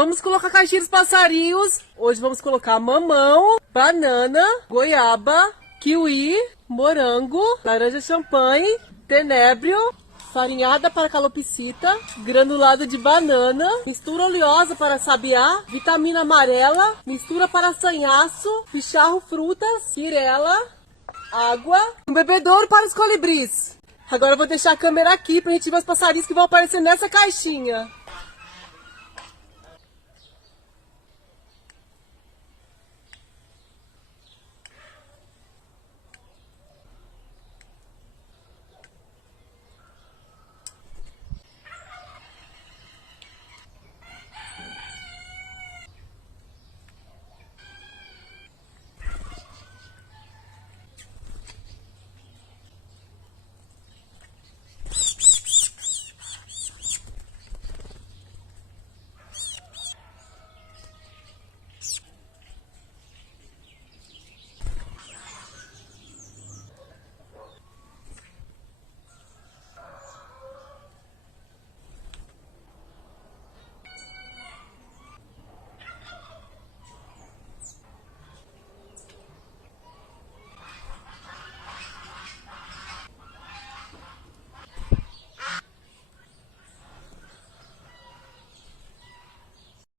Vamos colocar caixinha dos passarinhos. Hoje vamos colocar mamão, banana, goiaba, kiwi, morango, laranja champanhe, tenebrio, farinhada para calopsita, granulado de banana, mistura oleosa para sabiá, vitamina amarela, mistura para sanhaço, picharro frutas, pirela, água, um bebedouro para os colibris. Agora eu vou deixar a câmera aqui pra gente ver os passarinhos que vão aparecer nessa caixinha.